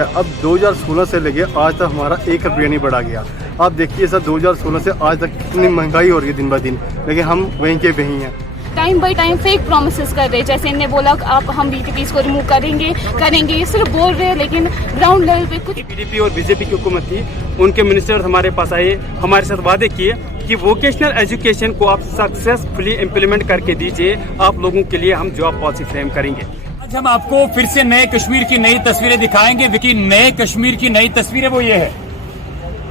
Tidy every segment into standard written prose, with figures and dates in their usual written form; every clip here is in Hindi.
अब 2016 से लेके आज तक हमारा 1 रुपया नहीं बढ़ा गया। आप देखिए सर 2016 से आज तक कितनी महंगाई हो रही है दिन ब दिन, लेकिन हम वहीं के वहीं हैं। Time by time fake promises कर रहे हैं, जैसे इन्हें बोला कि आप हम बीटीपीज को रिमूव करेंगे ये सिर्फ बोल रहे हैं, लेकिन ग्राउंड लेवल पे कुछ। पीडीपी और बीजेपी की हुकूमत थी, उनके मिनिस्टर हमारे पास आए, हमारे साथ वादे किए कि वोकेशनल एजुकेशन को आप सक्सेसफुली इम्प्लीमेंट करके दीजिए, आप लोगों के लिए हम जॉब पॉलिसी फ्रेम करेंगे। आज हम आपको फिर से नए कश्मीर की नई तस्वीरें दिखाएंगे। कि नए कश्मीर की नई तस्वीरें वो ये है,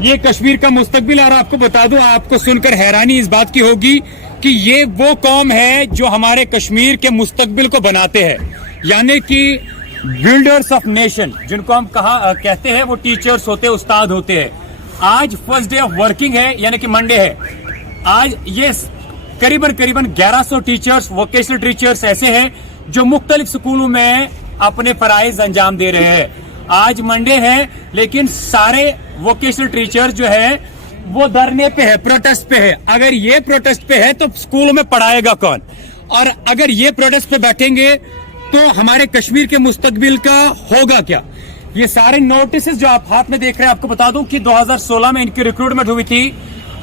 ये कश्मीर का मुस्तकबिल। और आपको बता दूं, आपको सुनकर हैरानी इस बात की होगी कि ये वो कौम है जो हमारे कश्मीर के मुस्तकबिल को बनाते हैं, यानी कि बिल्डर्स ऑफ नेशन, जिनको हम कहते हैं वो टीचर्स होते हैं, उस्ताद होते हैं। आज फर्स्ट डे ऑफ वर्किंग है, यानी कि मंडे है। आज ये करीबन 1100 टीचर्स, वोकेशनल टीचर्स ऐसे हैं जो मुख्तलिफ स्कूलों में अपने फराइज अंजाम दे रहे हैं। आज मंडे है, लेकिन सारे वोकेशनल टीचर्स जो है वो धरने पे है, प्रोटेस्ट पे है। अगर ये प्रोटेस्ट पे है तो स्कूलों में पढ़ाएगा कौन? और अगर ये प्रोटेस्ट पे बैठेंगे तो हमारे कश्मीर के मुस्तकबिल का होगा क्या? ये सारे नोटिस जो आप हाथ में देख रहे हैं, आपको बता दूं कि 2016 में इनकी रिक्रूटमेंट हुई थी।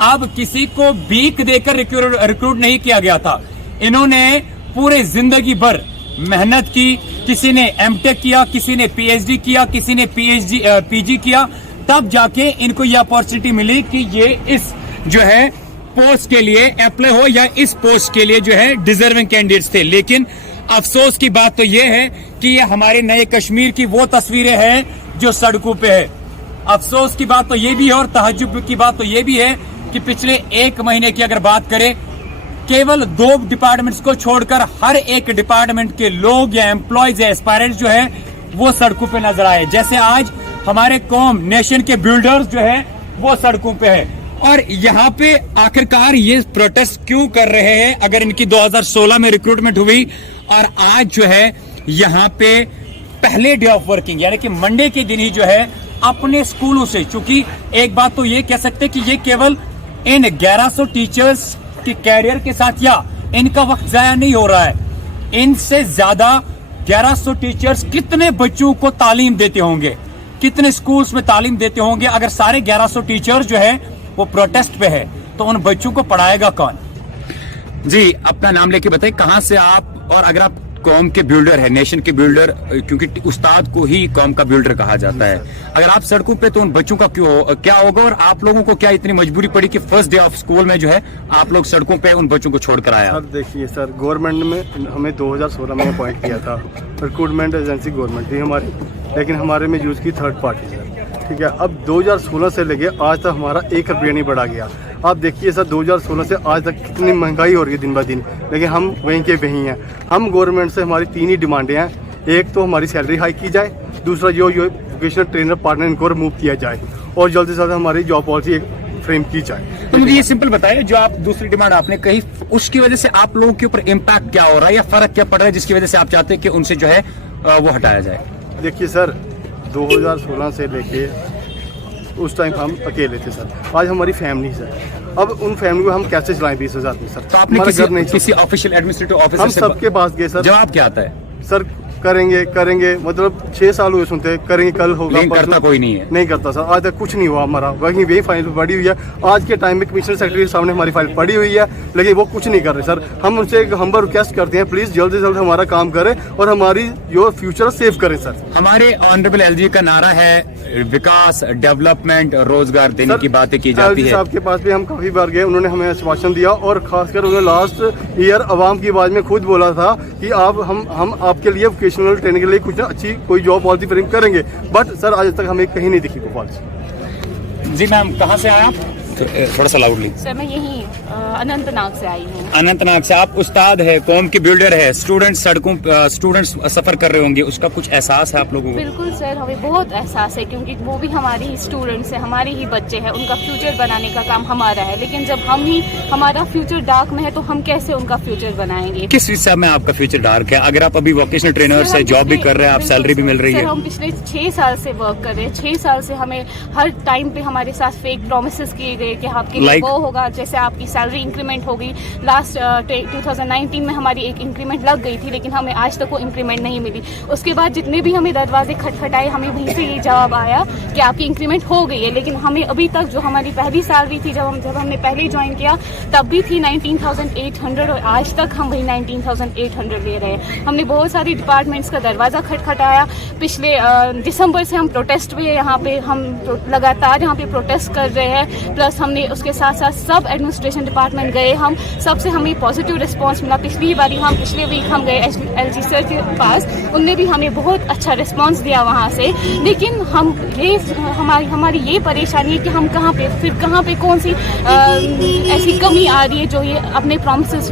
अब किसी को भीख देकर रिक्रूट नहीं किया गया था। इन्होंने पूरे जिंदगी भर मेहनत की, किसी ने एमटेक किया, किसी ने पीएचडी किया, किसी ने पीजी किया, तब जाके इनको ये अपॉर्चुनिटी मिली कि ये इस जो है पोस्ट के लिए अप्लाई हो, या इस पोस्ट के लिए जो है डिजर्विंग कैंडिडेट्स थे। लेकिन अफसोस की बात तो ये है कि ये हमारे नए कश्मीर की वो तस्वीरें हैं जो सड़कों पे है। अफसोस की बात तो ये भी है और तहज्जुब की बात तो ये भी है कि पिछले 1 महीने की अगर बात करें, केवल 2 डिपार्टमेंट्स को छोड़कर हर एक डिपार्टमेंट के लोग या एम्प्लॉयज या एस्पायरेंट्स जो है वो सड़कों पे नजर आए। जैसे आज हमारे कौम नेशन के बिल्डर्स जो है वो सड़कों पे है। और यहाँ पे आखिरकार ये प्रोटेस्ट क्यों कर रहे हैं? अगर इनकी 2016 में रिक्रूटमेंट हुई और आज जो है यहाँ पे पहले डे ऑफ वर्किंग, यानी कि मंडे के दिन ही जो है अपने स्कूलों से, चूंकि एक बात तो ये कह सकते कि ये केवल इन 1100 टीचर्स के कैरियर के साथ या इनका वक्त जाया नहीं हो रहा है, इनसे ज्यादा 1100 टीचर्स कितने बच्चों को तालीम देते होंगे, कितने स्कूल्स में तालीम देते होंगे। अगर सारे 1100 टीचर्स जो है वो प्रोटेस्ट पे है तो उन बच्चों को पढ़ाएगा कौन? जी, अपना नाम लेके बताइए, कहां से आप? और अगर आप कौम के बिल्डर है, नेशन के बिल्डर, क्योंकि उस्ताद को ही कौम का बिल्डर कहा जाता है, अगर आप सड़कों पे तो उन बच्चों का क्या होगा? और आप लोगों को क्या इतनी मजबूरी पड़ी कि फर्स्ट डे ऑफ स्कूल में जो है आप लोग सड़कों पे उन बच्चों को छोड़कर आया? सर देखिए सर, गवर्नमेंट में हमें 2016 में अपॉइंट किया था, रिक्रूटमेंट एजेंसी गवर्नमेंट थी हमारी, लेकिन हमारे में यूज की थर्ड पार्टी सर, ठीक है। अब 2016 से लेके आज तक हमारा 1 रुपया नहीं बढ़ा गया। आप देखिए सर 2016 से आज तक कितनी महंगाई हो रही है दिन ब दिन, लेकिन हम वहीं के वहीं हैं। हम गवर्नमेंट से हमारी 3 ही डिमांडें हैं। एक तो हमारी सैलरी हाइक की जाए, दूसरा जो वोकेशनल ट्रेनर पार्टनर इनको रिमूव किया जाए, और जल्द से जल्द हमारी जॉब पॉलिसी फ्रेम की जाए। तो मुझे ये सिंपल बताइए, जो आप दूसरी डिमांड आपने कही, उसकी वजह से आप लोगों के ऊपर इम्पैक्ट क्या हो रहा है या फर्क क्या पड़ रहा है जिसकी वजह से आप चाहते हैं कि उनसे जो है वो हटाया जाए? देखिए सर, 2016 से लेके उस टाइम हम अकेले थे सर, आज हमारी फैमिली है। अब उन फैमिली को हम कैसे चलाएं 20,000 में सर? तो आपने किसी ऑफिशियल एडमिनिस्ट्रेटिव ऑफिसर हम सबके पास गए सर, जवाब क्या आता है? सर करेंगे मतलब 6 साल हुए सुनते, करेंगे कल होगा, लेकिन करता कोई नहीं है। नहीं करता सर, आज तक कुछ नहीं हुआ हमारा। वही फाइल पड़ी हुई है, आज के टाइम में कमिश्नर सेक्रेटरी के सामने हमारी फाइल पड़ी हुई है, लेकिन वो कुछ नहीं कर रहे सर। हम उनसे एक हम्बल रिक्वेस्ट करते हैं, प्लीज जल्द से जल्द हमारा काम करें और हमारी जो फ्यूचर सेव करें सर। हमारे ऑनरेबल एलजी का नारा है विकास, डेवलपमेंट, रोजगार देने की बातें की जाती है। साहब के पास भी हम काफी बार गए, उन्होंने हमें आश्वासन दिया, और खासकर उन्होंने लास्ट ईयर अवाम की आवाज में खुद बोला था कि आप हम आपके लिए वोकेशनल ट्रेनिंग के लिए कुछ अच्छी कोई जॉब पॉलिसी फ्रेम करेंगे, बट सर आज तक हमें कहीं नहीं दिखी वो पॉलिसी। जी मैम, कहाँ से आए आप? थोड़ा सा लाउडली। सर मैं यही अनंतनाग से आई हूँ। अनंतनाग से। आप उस्ताद है, कौम के बिल्डर है, स्टूडेंट्स सफर कर रहे होंगे, उसका कुछ एहसास है आप लोगों को? बिल्कुल सर, हमें बहुत एहसास है, क्योंकि वो भी हमारे ही स्टूडेंट्स हैं, हमारे ही बच्चे हैं, उनका फ्यूचर बनाने का काम हमारा है। लेकिन जब हम ही, हमारा फ्यूचर डार्क में है, तो हम कैसे उनका फ्यूचर बनाएंगे? किस हिसाब में आपका फ्यूचर डार्क है? अगर आप अभी वोकेशनल ट्रेनर से जॉब भी कर रहे हैं, आप सैलरी भी मिल रही है? हम पिछले 6 साल से वर्क कर रहे हैं। 6 साल से हमें हर टाइम पे हमारे साथ फेक प्रोमिसेस किए गए कि आपके लिए वो होगा, जैसे आपकी सैलरी इंक्रीमेंट होगी। लास्ट 2019 में हमारी एक इंक्रीमेंट लग गई थी, लेकिन हमें आज तक वो इंक्रीमेंट नहीं मिली। उसके बाद जितने भी हमें दरवाजे खटखटाए, हमें वहीं से ये जवाब आया कि आपकी इंक्रीमेंट हो गई है, लेकिन हमें अभी तक जो हमारी पहली सैलरी थी जब हमने पहले ज्वाइन किया तब भी थी 19,800 और आज तक हम वही 19,800 ले रहे हैं। हमने बहुत सारी डिपार्टमेंट्स का दरवाज़ा खटखटाया। पिछले दिसंबर से हम प्रोटेस्ट पे यहाँ पे हम लगातार यहाँ पे प्रोटेस्ट कर रहे हैं। प्लस हमने उसके साथ साथ सब एडमिनिस्ट्रेशन डिपार्टमेंट गए, हम सबसे हमें पॉजिटिव रिस्पांस मिला। पिछले वीक हम गए LG सर के पास, उनने भी हमें बहुत अच्छा रिस्पांस दिया वहाँ से। लेकिन हम ये हमारी ये परेशानी है कि हम कहाँ पे कौन सी ऐसी कमी आ रही है जो ये अपने प्रॉमिसेस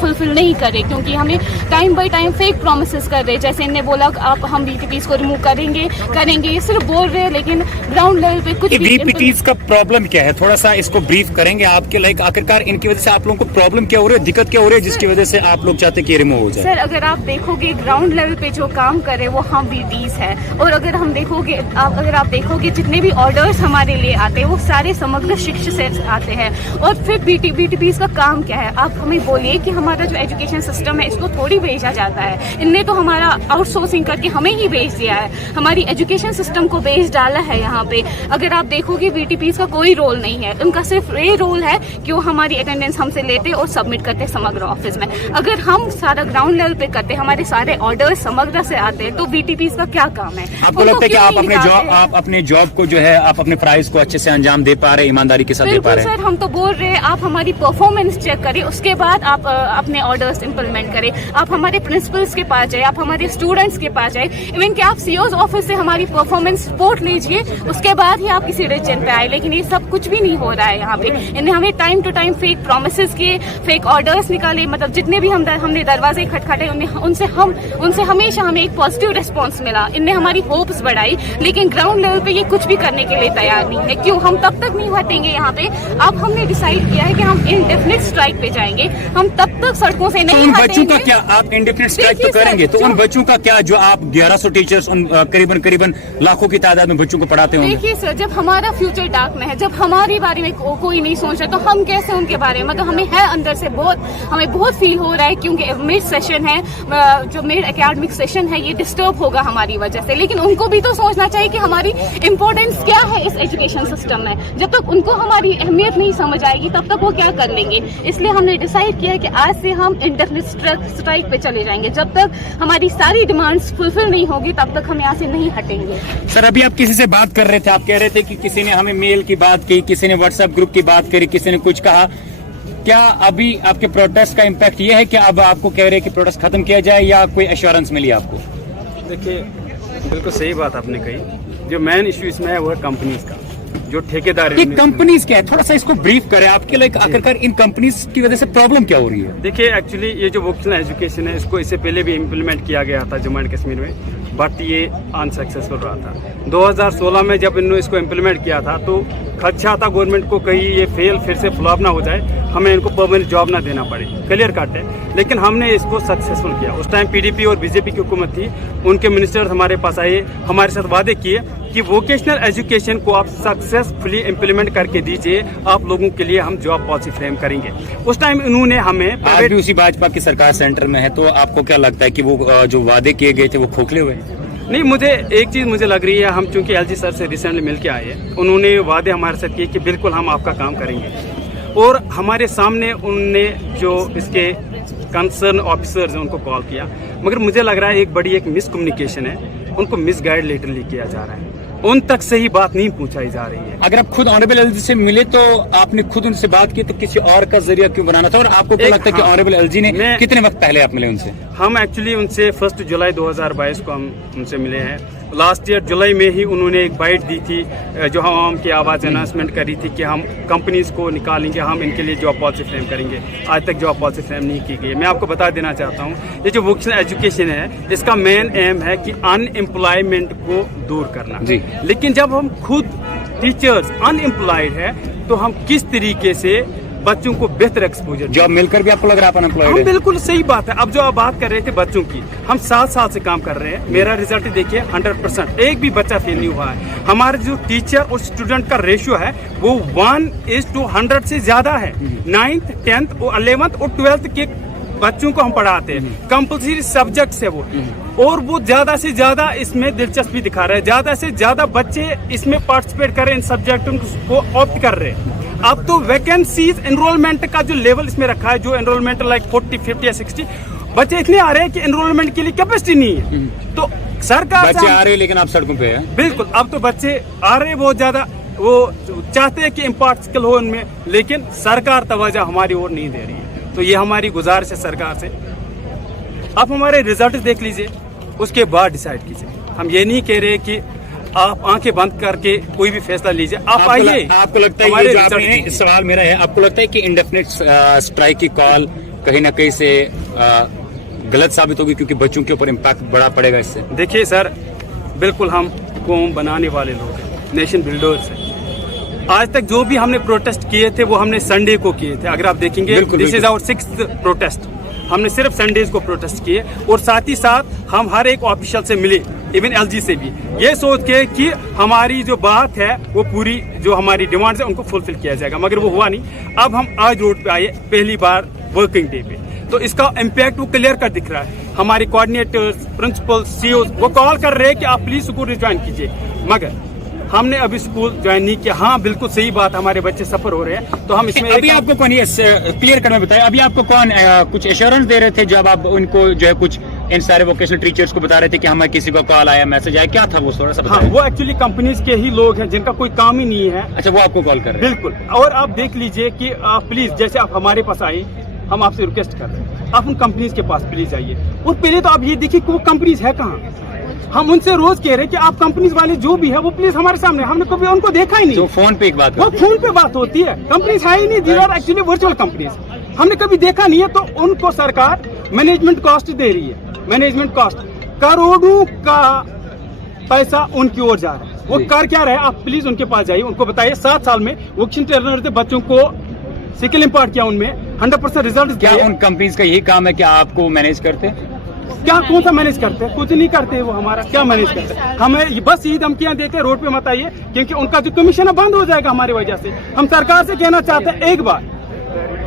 फुलफिल नहीं करे, क्योंकि हमें time by time fake promises कर रहे हैं। जैसे इन्होंने बोला कि आप हम BTPs को रिमूव करेंगे, ये सिर्फ बोल रहे हैं, लेकिन ग्राउंड लेवल पे कुछ भी। BTPs का प्रॉब्लम क्या है, थोड़ा सा इसको ब्रीफ करेंगे आपके लाइक आखिरकार इनकी वजह से आप लोगों को प्रॉब्लम क्या हो रही है, दिक्कत क्या हो रही है जिसकी वजह से आप लोग चाहते हैं कि रिमूव हो जाए? सर, अगर आप देखोगे ग्राउंड लेवल पे जो काम कर रहे हैं वो हम BTs है, और अगर आप देखोगे जितने भी ऑर्डर्स हमारे लिए आते हैं वो सारे समग्र शिक्षा से आते हैं। और फिर BTPs का काम क्या है, आप हमें बोलिए कि हमारा जो एजुकेशन सिस्टम है इसको थोड़ी भेजा जाता है। इनने तो हमारा आउटसोर्सिंग करके हमें ही भेज दिया है, हमारी एजुकेशन सिस्टम को बेच डाला है यहाँ पे। अगर आप देखोगे BTPs का कोई रोल नहीं है, उनका सिर्फ ये रोल है कि वो हमारी अटेंडेंस हमसे लेते और सबमिट करते समग्र ऑफिस में। अगर हम सारा ग्राउंड लेवल पे करते, हमारे सारे ऑर्डर्स समग्र से आते हैं, तो BTPs का क्या काम है? आपको लगता है कि आप अपने जॉब को जो है आप अपने प्राइस को अच्छे से अंजाम दे पा रहे हैं, ईमानदारी के साथ दे पा रहे हैं? सर, हम तो बोल रहे हैं आप हमारी परफॉर्मेंस चेक करें, उसके बाद आप अपने ऑर्डर्स इंप्लीमेंट करें। आप हमारे प्रिंसिपल्स के पास जाए, आप हमारे स्टूडेंट्स के पास जाए, इवन कि आप CEO's ऑफिस से हमारी परफॉर्मेंस रिपोर्ट लीजिए, उसके बाद ही आप किसी डिसीजन पे आए। लेकिन ये सब कुछ भी नहीं हो रहा है यहाँ पे। इन्हें हमें time to time fake promises किए, फेक ऑर्डर्स निकाले, मतलब जितने भी हमने दरवाजे खटखटाए उनसे हमेशा हमें एक पॉजिटिव रिस्पॉन्स मिला। इनने हमारी होप्स बढ़ाई, लेकिन ग्राउंड लेवल पे ये कुछ भी करने के लिए तैयार नहीं है। क्यों? हम तब तक नहीं हटेंगे यहाँ पे। अब हमने डिसाइड किया है कि हम इंडेफिनिट स्ट्राइक पे जाएंगे, हम तब तक सड़कों से नहीं हटेंगे। बच्चों का क्या, आप इंडेफिनिट स्ट्राइक तो करेंगे, तो उन बच्चों का क्या जो आप 1100 टीचर्स उन करीबन लाखों की तादाद में बच्चों को पढ़ाते होंगे? देखिए सर, जब हमारा फ्यूचर डार्क में है, जब हमारे बारे में कोई नहीं सोच रहा, तो हम कैसे उनके बारे में, मतलब हमें है अंदर से हमें बहुत फील हो रहा है, क्योंकि मिड सेशन है, जो मिड एकेडमिक सेशन है, ये डिस्टर्ब होगा हमारी वजह से। लेकिन उनको भी तो सोचना चाहिए कि हमारी इंपॉर्टेंस क्या है इस एजुकेशन सिस्टम में। जब तक उनको हमारी अहमियत नहीं समझ आएगी तब तक वो क्या कर लेंगे। इसलिए हमने डिसाइड किया कि आज से हम इंडेफिनिट स्ट्राइक पे चले जाएंगे। जब तक हमारी सारी डिमांड्स फुलफिल नहीं होगी तब तक हम यहाँ से नहीं हटेंगे। सर, अभी आप किसी से बात कर रहे थे, आप कह रहे थे कि किसी ने हमें मेल की बात की, किसी ने व्हाट्सएप ग्रुप की बात करी, किसी ने कुछ कहा। क्या अभी आपके प्रोटेस्ट का इम्पैक्ट ये है कि अब आपको कह रहे हैं कि प्रोटेस्ट खत्म किया जाए, या कोई एश्योरेंस मिली आपको? देखिए, बिल्कुल सही बात आपने कही। जो मेन इश्यू इसमें है वो है कंपनीज का, जो ठेकेदार है। ये कंपनीज क्या है, थोड़ा सा इसको ब्रीफ करें। आपके लाइक आखिरकार इन कंपनीज की वजह से प्रॉब्लम क्या हो रही है? देखिए, एक्चुअली ये जो वोकेशनल एजुकेशन है, इसको इससे पहले भी इम्प्लीमेंट किया गया था जम्मू एंड कश्मीर में, बट ये अनसक्सेसफुल रहा था। 2016 में जब इन्होंने इसको इम्प्लीमेंट किया था तो खदशा था गवर्नमेंट को कहीं ये फेल फिर से फ्लॉप ना हो जाए, हमें इनको परमानेंट जॉब ना देना पड़े, क्लियर कट है। लेकिन हमने इसको सक्सेसफुल किया। उस टाइम PDP और BJP की हुकूमत थी, उनके मिनिस्टर्स हमारे पास आए, हमारे साथ वादे किए कि वोकेशनल एजुकेशन को आप सक्सेसफुली इम्प्लीमेंट करके दीजिए, आप लोगों के लिए हम जॉब पॉलिसी फ्रेम करेंगे। उस टाइम इन्होंने हमें आज भी उसी भाजपा की सरकार सेंटर में है, तो आपको क्या लगता है कि वो जो वादे किए गए थे वो खोखले हुए? नहीं, मुझे एक चीज़ मुझे लग रही है, हम चूंकि LG सर से रिसेंटली मिल के आए हैं, उन्होंने वादे हमारे साथ किए कि बिल्कुल हम आपका काम करेंगे, और हमारे सामने उनने जो इसके कंसर्न ऑफिसर्स हैं उनको कॉल किया। मगर मुझे लग रहा है एक बड़ी एक मिसकम्युनिकेशन है, उनको मिसगाइड लेटरली किया जा रहा है, उन तक सही बात नहीं पहुंचाई जा रही है। अगर आप खुद ऑनरेबल LG से मिले तो आपने खुद उनसे बात की, तो किसी और का जरिया क्यों बनाना था? और आपको क्या लगता है कि ऑनरेबल LG ने कितने वक्त पहले आप मिले उनसे? हम एक्चुअली उनसे 1 जुलाई 2022 को हम उनसे मिले हैं। लास्ट ईयर जुलाई में ही उन्होंने एक बाइट दी थी, जो हम आवाम की आवाज़ अनाउंसमेंट करी थी कि हम कंपनीज को निकालेंगे, हम इनके लिए जॉब पॉलिसी फ्रेम करेंगे। आज तक जॉब पॉलिसी फ्रेम नहीं की गई। मैं आपको बता देना चाहता हूँ, ये जो वोकेशनल एजुकेशन है, इसका मेन एम है कि अनएम्प्लॉयमेंट को दूर करना जी। लेकिन जब हम खुद टीचर्स अनएम्प्लॉयड है तो हम किस तरीके से बच्चों को बेहतर एक्सपोजर। जॉब मिलकर भी आपको लग रहा है आप अनएम्प्लॉयड हम है? बिल्कुल सही बात है। अब जो आप बात कर रहे थे बच्चों की, हम 7 साल से काम कर रहे हैं। मेरा रिजल्ट देखिए 100%, एक भी बच्चा फेल नहीं हुआ है। हमारे जो टीचर और स्टूडेंट का रेशियो है वो 1:100 से ज्यादा है। 9th 10th और 11th और 12th के बच्चों को हम पढ़ाते हैं, कंपल्सरी सब्जेक्ट है वो, और वो ज्यादा से ज्यादा इसमें दिलचस्पी दिखा रहे हैं, ज्यादा से ज्यादा बच्चे इसमें पार्टिसिपेट कर रहे हैं, इन सब्जेक्टों को ऑप्ट कर रहे हैं। अब तो वैकेंसीज एनरोलमेंट का जो लेवल इसमें रखा है, जो एनरोलमेंट लाइक 40, 50 या 60 बच्चे इतने आ रहे हैं कि एनरोलमेंट के लिए कैपेसिटी नहीं है। तो सरकार बच्चे आ रहे हैं लेकिन आप सड़कों पे हैं। बिल्कुल, अब तो बच्चे आ रहे हैं बहुत ज्यादा, वो चाहते हैं कि इम्पार्ट स्किल हो उनमें, लेकिन सरकार तवज्जो हमारी ओर नहीं दे रही है। तो ये हमारी गुजारिश है सरकार से, आप हमारे रिजल्ट देख लीजिए, उसके बाद डिसाइड कीजिए। हम ये नहीं कह रहे कि आप आंखें बंद करके कोई भी फैसला लीजिए। आप आइए। आपको लगता है ये जो आपने सवाल मेरा है, आपको लगता है कि इंडेफिनिट स्ट्राइक की कॉल कहीं ना कहीं से गलत साबित होगी, क्योंकि बच्चों के ऊपर इम्पैक्ट बड़ा पड़ेगा इससे? देखिए सर, बिल्कुल हम कौम बनाने वाले लोग हैं, नेशन बिल्डर्स हैं। आज तक जो भी हमने प्रोटेस्ट किए थे वो हमने संडे को किए थे। अगर आप देखेंगे, this is our 6th protest. हमने सिर्फ संडेज को प्रोटेस्ट किए, और साथ ही साथ हम हर एक ऑफिशियल से मिले, इवन एलजी से भी, ये सोच के कि हमारी जो बात है वो पूरी, जो हमारी डिमांड्स है उनको फुलफिल किया जाएगा, मगर वो हुआ नहीं। अब हम आज रोड पे आए पहली बार वर्किंग डे पे, तो इसका इम्पैक्ट वो क्लियर कर दिख रहा है। हमारे कोऑर्डिनेटर्स, प्रिंसिपल, सीईओ वो कॉल कर रहे हैं कि आप प्लीज स्कूल ज्वाइन कीजिए, मगर हमने अभी स्कूल ज्वाइन नहीं किया। हाँ, बिल्कुल सही बात, हमारे बच्चे सफर हो रहे हैं, तो हम इसमें अभी आपको कौन क्लियर करना बताया, अभी आपको कौन कुछ एश्योरेंस दे रहे थे जब आप उनको जो है कुछ इन सारे वोकेशनल टीचर्स को बता रहे थे कि हमें किसी का कॉल आया, मैसेज आया, क्या था वो थोड़ा सा हाँ, वो एक्चुअली कंपनीज के ही लोग हैं जिनका कोई काम ही नहीं है। अच्छा, वो आपको कॉल कर रहे हैं? बिल्कुल। और आप देख लीजिए कि आप प्लीज, जैसे आप हमारे पास आए, हम आपसे रिक्वेस्ट कर रहे हैं, आप उन कंपनीज के पास प्लीज आइए, और पहले तो आप ये देखिए कि वो कंपनीज है कहाँ। हम उनसे रोज कह रहे हैं कि आप कंपनीज वाले जो भी है वो प्लीज हमारे सामने, हमने कभी उनको देखा ही नहीं। तो फोन पे एक बात, वो फोन पे बात होती है, कंपनीज है ही नहीं, these are actually virtual companies, हमने कभी देखा नहीं है। तो उनको सरकार मैनेजमेंट कॉस्ट दे रही है, मैनेजमेंट कॉस्ट करोड़ों का पैसा उनकी ओर जा रहा है। वो कर क्या रहे हैं, आप प्लीज उनके पास जाइए, उनको बताइए 7 साल में वोकेशनल ट्रेनर से बच्चों को स्किल इम्पार्ट किया, उनमें 100% रिजल्ट। क्या उन कंपनीज का यही काम है कि आपको मैनेज करते? क्या कौन सा मैनेज करते हैं? कुछ नहीं करते वो, हमारा क्या मैनेज करते हैं? हमें बस यही धमकियां देते, रोड पे मत आइए, क्योंकि उनका जो कमीशन है बंद हो जाएगा हमारी वजह से। हम सरकार से कहना चाहते हैं, एक बार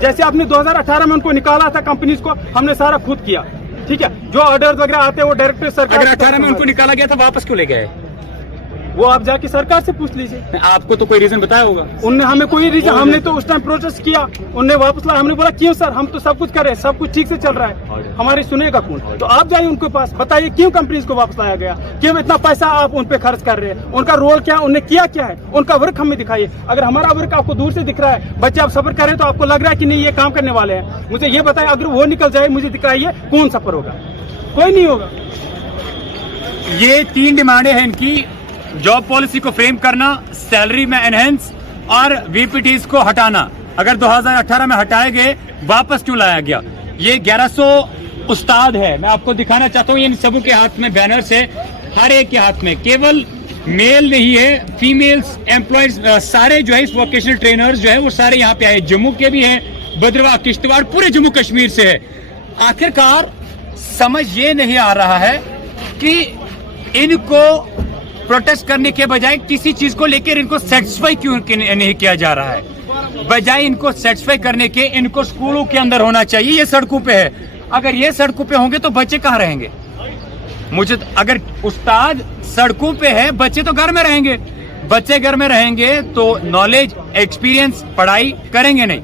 जैसे आपने 2018 में उनको निकाला था कंपनीज को, हमने सारा खुद किया, ठीक है। जो ऑर्डर वगैरह आते हैं वो डायरेक्ट सरकार। अगर 18 में उनको निकाला गया था, वापस क्यों ले गए? वो आप जाके सरकार से पूछ लीजिए। आपको तो कोई रीजन बताया होगा? उनने हमें कोई रीजन, हमने तो उस टाइम प्रोटेस्ट किया, उनने वापस लाया। हमने बोला क्यों सर, हम तो सब कुछ कर रहे हैं, सब कुछ ठीक से चल रहा है, हमारी सुनेगा कौन? तो आप जाइए उनके पास, बताइए क्यों कंपनीज को वापस लाया गया, क्यों इतना पैसा आप उन पे खर्च कर रहे हैं, उनका रोल क्या है, उन्हें किया क्या है, उनका वर्क हमें दिखाइए। अगर हमारा वर्क आपको दूर से दिख रहा है, बच्चे आप सफर कर रहे हैं, तो आपको लग रहा है कि नहीं ये काम करने वाले हैं, मुझे ये बताएं। अगर वो निकल जाए, मुझे दिखाइए कौन सफर होगा, कोई नहीं होगा। ये 3 डिमांडें हैं इनकी: जॉब पॉलिसी को फ्रेम करना, सैलरी में एनहेंस, और वीपीटीज को हटाना। अगर 2018 में हटाए गए, वापस क्यों लाया गया? ये 1100 उस्ताद है, मैं आपको दिखाना चाहता हूँ, इन सबों के हाथ में बैनर्स है, हर एक के हाथ में, केवल मेल नहीं है, फीमेल्स एम्प्लॉयज सारे जो है इस वोकेशनल ट्रेनर्स जो है वो सारे यहाँ पे आए, जम्मू के भी हैं, भद्रवाह, किश्तवाड़, पूरे जम्मू कश्मीर से है। आखिरकार समझ ये नहीं आ रहा है कि इनको प्रोटेस्ट करने के बजाय किसी चीज को लेकर इनको सेटिस्फाई क्यों नहीं किया जा रहा है। बजाय इनको सेटिस्फाई करने के, इनको स्कूलों के अंदर होना चाहिए, ये सड़कों पे है। अगर ये सड़कों पे होंगे तो बच्चे कहाँ रहेंगे? मुझे अगर उस्ताद सड़कों पे है, बच्चे तो घर में रहेंगे, बच्चे घर में रहेंगे तो नॉलेज, एक्सपीरियंस, पढ़ाई करेंगे नहीं।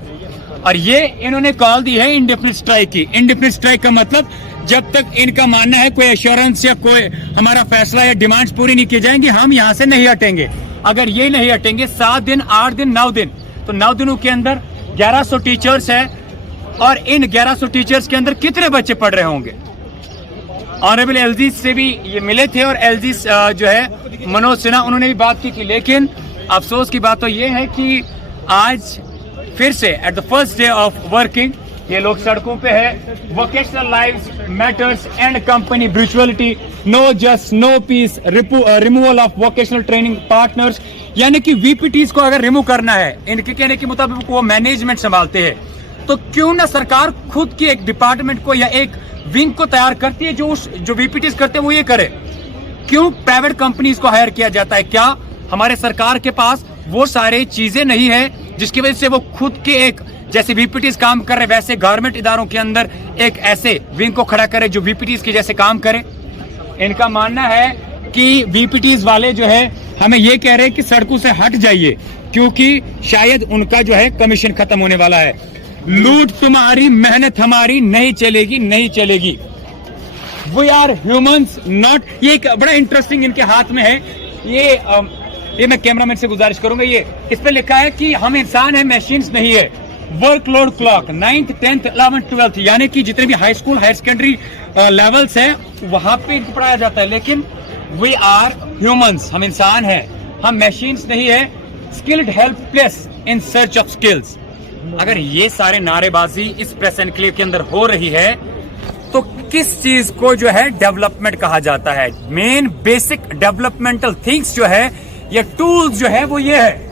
और ये इन्होंने कॉल दी है इंडेफिनिट स्ट्राइक की। इंडेफिनिट स्ट्राइक का मतलब जब तक इनका मानना है कोई एश्योरेंस या कोई हमारा फैसला या डिमांड्स पूरी नहीं की जाएंगी, हम यहाँ से नहीं हटेंगे। अगर ये नहीं हटेंगे 7 दिन, 8 दिन, 9 दिन, तो 9 दिनों के अंदर 1100 टीचर्स हैं, और इन 1100 टीचर्स के अंदर कितने बच्चे पढ़ रहे होंगे? ऑनरेबल एलजी से भी ये मिले थे, और एलजी जो है मनोज सिन्हा, उन्होंने भी बात की थी। लेकिन अफसोस की बात तो ये है कि आज फिर से at the first day of working ये लोग सड़कों पे है। Vocational lives matters and company brutality, no just no peace, removal of vocational training partners. यानी कि वीपीटीज को अगर रिमूव करना है, इनके कहने के मुताबिक वो मैनेजमेंट संभालते हैं, तो क्यों ना सरकार खुद की एक डिपार्टमेंट को या एक विंग को तैयार करती है जो वीपीटीज करते हैं वो ये करे। क्यों प्राइवेट कंपनीज को हायर किया जाता है? क्या हमारे सरकार के पास वो सारे चीजें नहीं है जिसकी वजह से वो खुद के एक जैसे वीपीटीज काम कर रहे वैसे गवर्नमेंट इदारों के अंदर एक ऐसे विंग को खड़ा करे जो वीपीटीज के जैसे काम करे? इनका मानना है कि वीपीटीज वाले जो है हमें ये कह रहे हैं कि सड़कों से हट जाइए क्योंकि शायद उनका जो है कमीशन खत्म होने वाला है। लूट तुम्हारी, मेहनत हमारी, नहीं चलेगी, नहीं चलेगी। We are humans not. ये एक बड़ा इंटरेस्टिंग इनके हाथ में है, ये मैं कैमरामैन से गुजारिश करूंगा, ये इस पे लिखा है कि हम इंसान है, मशीन्स नहीं है। Workload clock 9th 10th 11th 12th यानी कि जितने भी high school higher secondary levels हैं वहां पे इनको पढ़ाया जाता है, लेकिन वी आर ह्यूमंस, हम इंसान हैं, हम मशीन्स नहीं है। Skilled helpless in search of skills. अगर ये सारे नारेबाजी इस प्रेस एनक्लेव के अंदर हो रही है तो किस चीज को जो है डेवलपमेंट कहा जाता है? मेन बेसिक डेवलपमेंटल थिंग्स जो है, ये टूल्स जो है वो ये है।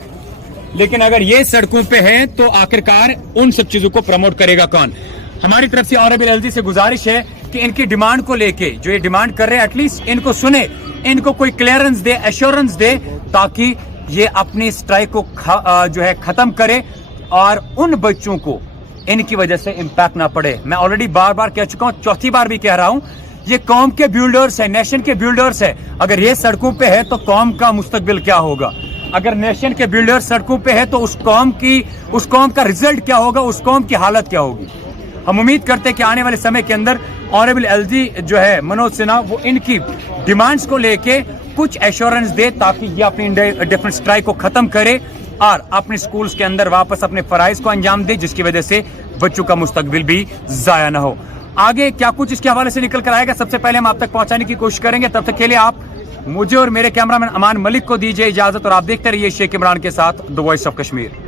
लेकिन अगर ये सड़कों पे है तो आखिरकार उन सब चीजों को प्रमोट करेगा कौन? हमारी तरफ से ऑनरेबल एलजी से गुजारिश है कि इनकी डिमांड को लेके जो ये डिमांड कर रहे हैं एटलीस्ट इनको सुने, इनको कोई क्लियरेंस दे, एश्योरेंस दे, ताकि ये अपनी स्ट्राइक को जो है खत्म करे और उन बच्चों को इनकी वजह से इंपैक्ट ना पड़े। मैं ऑलरेडी बार बार कह चुका हूं, चौथी बार भी कह रहा हूं, ये कौम के बिल्डर्स है, नेशन के बिल्डर्स है। अगर ये सड़कों पे है तो कौम का मुस्तकबिल क्या होगा? अगर नेशन के बिल्डर्स सड़कों पे है तो उस कौम का रिजल्ट क्या होगा, उस कौम की हालत क्या होगी? हम उम्मीद करते हैं कि आने वाले समय के अंदर ऑनरेबल एलजी जो है मनोज सिन्हा वो इनकी डिमांड्स को लेके कुछ एश्योरेंस दे ताकि ये अपनी डिफरेंट स्ट्राइक को खत्म करे और अपने स्कूल्स के अंदर वापस अपने फराइज को अंजाम दे, जिसकी वजह से बच्चों का मुस्तकबिल भी जाया ना हो। आगे क्या कुछ इसके हवाले से निकल कर आएगा सबसे पहले हम आप तक पहुंचाने की कोशिश करेंगे। तब तक के लिए आप मुझे और मेरे कैमरामैन अमान मलिक को दीजिए इजाजत और आप देखते रहिए शेख इमरान के साथ द वॉइस ऑफ कश्मीर।